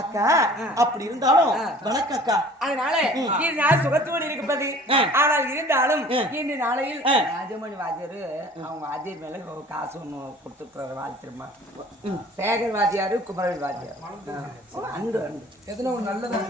அக்கா அப்படி இருந்தாலும் வணக்கம் அக்கா. அதனால இன்று நாள் சுகத்தோடு இருப்பது. ஆனால் இருந்தாலும் இன்று நாளையில் ராஜமணி வாத்தியாரு அவங்க வாத்தியார் மேல காசு ஒண்ணு கொடுத்துருக்காரு. வாழ்த்துருமா சேகர் வாத்தியாரு குமரவேல் வாத்தியார் அன்று எதுனா ஒரு நல்லதா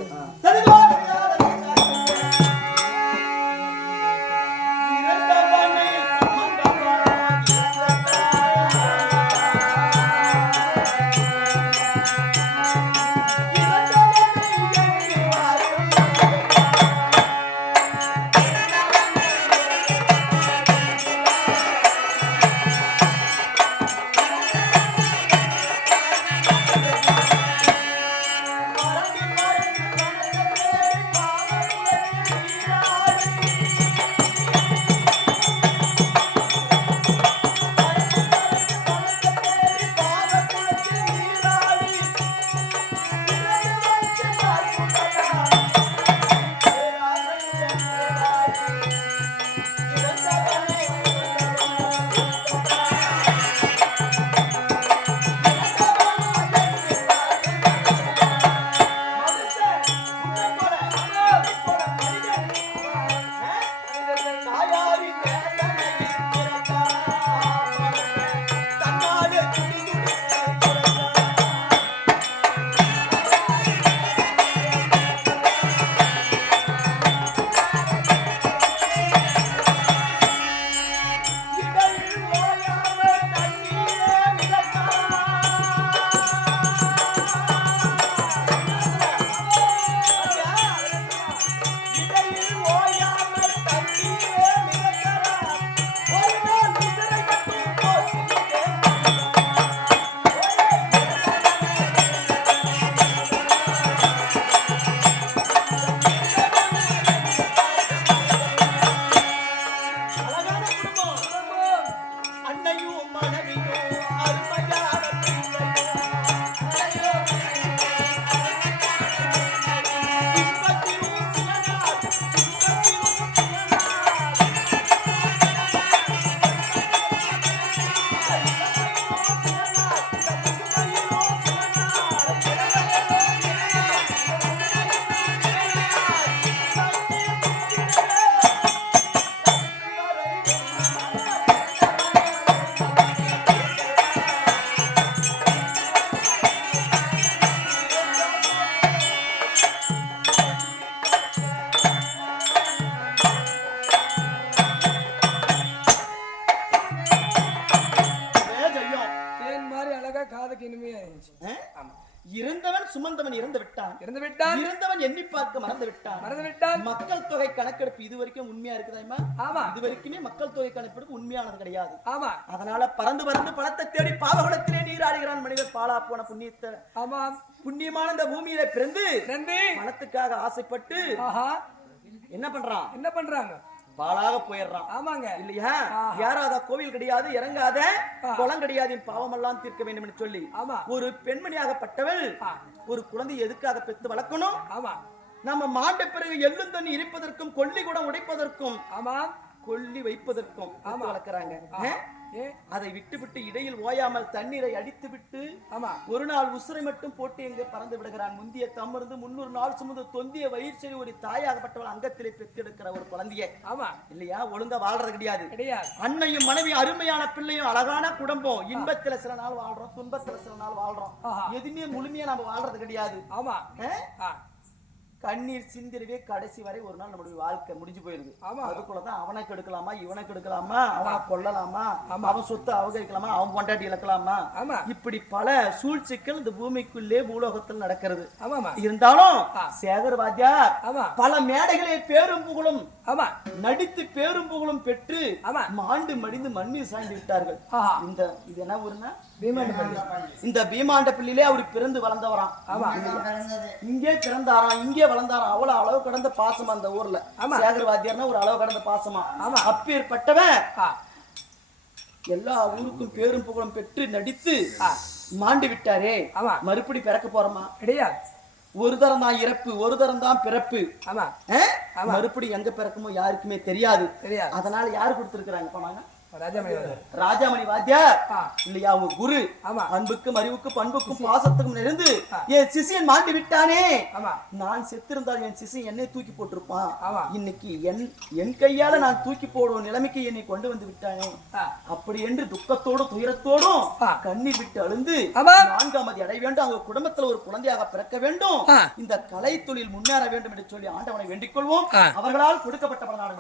இருந்தவன் சுமந்தவன் இறந்து விட்டான். இருந்தவன் எண்ணி பார்க்க மறந்து விட்டான். மக்கள் தொகை கணக்கெடுப்பு இது வரைக்கும் உண்மையா இருக்குதாமா? ஆமா, இது வரைக்குமே மக்கள் தொகை கணக்கெடுப்பு உண்மையானது கிடையாது. ஆமா, அதனால பறந்து பறந்து பணத்தை தேடி பாவகுலத்திலே நீராடுகிறான் மனிதர். பாலா போன புண்ணியத்தை. ஆமா, புண்ணியமான இந்த பூமியில பிறந்து பணத்துக்காக ஆசைப்பட்டு என்ன பண்றாங்க? பாலாக போயிடுறான். ஆமாங்க, இல்லையா? யாராத கோவில் கிடையாது, இறங்காத குளம் கிடையாது, பாவம் எல்லாம் தீர்க்க வேண்டும் என்று சொல்லி ஒரு பெண்மணியாகப்பட்டவள் ஒரு குழந்தை எதுக்காக பெற்று வளர்க்கணும்? ஆமா, நம்ம மாண்ட பிறகு எள்ளும் தண்ணி இருப்பதற்கும் கொல்லி கூட உடைப்பதற்கும் கொல்லி வைப்பதற்கும் வளர்க்கிறாங்க. அதை விட்டுவிட்டு இடையில் ஓயாமல் தண்ணீரை அடித்து விட்டு ஒரு நாள் உசுரை மட்டும் போட்டு எங்க பறந்து விடுகிறான். முந்திய தமர்ந்து 300 நாள் சுமந்து தொந்திய வயிற்று ஒரு தாயாகப்பட்டவள் அங்கத்திலே பெற்றெடுக்கிற ஒரு குழந்தைய. ஆமா, இல்லையா? ஒழுங்கா வாழ்றது கிடையாது. அன்னையும் மனைவி அருமையான பிள்ளையும் அழகான குடும்பம். இன்பத்துல சில நாள் வாழ்றோம், துன்பத்துல சில நாள் வாழ்றோம். எதுவுமே முழுமையா நம்ம வாழ்றது கிடையாது. ஆமா, கண்ணீர் சிந்திரவே கடைசி வரை ஒரு நாள் நம்முடைய வாழ்க்கை முடிஞ்சு போயிருது. அதுக்குள்ளதான் அவனுக்கு எடுக்கலாமா, இவனுக்கு எடுக்கலாமா, அவனை கொல்லலாமா, அவன் சொத்து அவகரிக்கலாமா, அவன் பொண்டாட்டி இழக்கலாமா, இப்படி பல சூழ்ச்சிகள் இந்த பூமிக்குள்ளே பூலோகத்தில் நடக்கிறது. இருந்தாலும் சேகர் வாத்தியார் பல மேடைகளில் பேரும் புகழும் நடித்து பேரும் புகழும் பெற்று மாண்டு மடிந்து மண்ணில் சாய்ந்து விட்டார்கள். இந்த இது என்ன ஊருன்னா இந்த பீமாண்ட பள்ளியிலே அவர் பிறந்து வளர்ந்தவராம். இங்கே பிறந்தாராம், இங்கே வளர்ந்தாராம். அவ்வளவு அளவு கடந்த பாசமா அந்த ஊர்ல. சேகர் வாத்தியார்னா ஒரு அளவு கடந்த பாசமா. அப்பேற்பட்டவன் எல்லா ஊருக்கும் பேரும் புகழும் பெற்று நடித்து மாண்டு விட்டாரே. மறுபடி பிறக்க போறோமா? கிடையாது. ஒரு தரம் தான் இறப்பு, ஒரு தரம் தான் பிறப்பு. மறுபடி எங்க பிறக்குமோ யாருக்குமே தெரியாது. அதனால யாரு கொடுத்திருக்கிறாங்க? ராஜாமணி வாத்தியார் இல்லையா உங்க குரு அன்புக்கும் அறிவுக்கும் பண்புக்கும் பாசத்துக்கும் நிறைந்து என் சிசியன் மாண்டி விட்டானே. நான் செத்திருந்தால் என் சிசியன் என்னை தூக்கி போட்டிருப்பான். இன்னைக்கு என் கையால நான் தூக்கி போடுவோம் நிலைமைக்கு என்னை கொண்டு வந்து விட்டானே. அப்படி என்று துக்கத்தோடும் துயரத்தோடும் கண்ணீர் விட்டு அழுந்து 4ஆம் அடி அடைய வேண்டும். அவங்க குடும்பத்துல ஒரு குழந்தையாக பிறக்க வேண்டும். இந்த கலை தொழில் முன்னேற வேண்டும் என்று சொல்லி ஆண்டவனை வேண்டிக் கொள்வோம். அவர்களால் கொடுக்கப்பட்ட பலனாக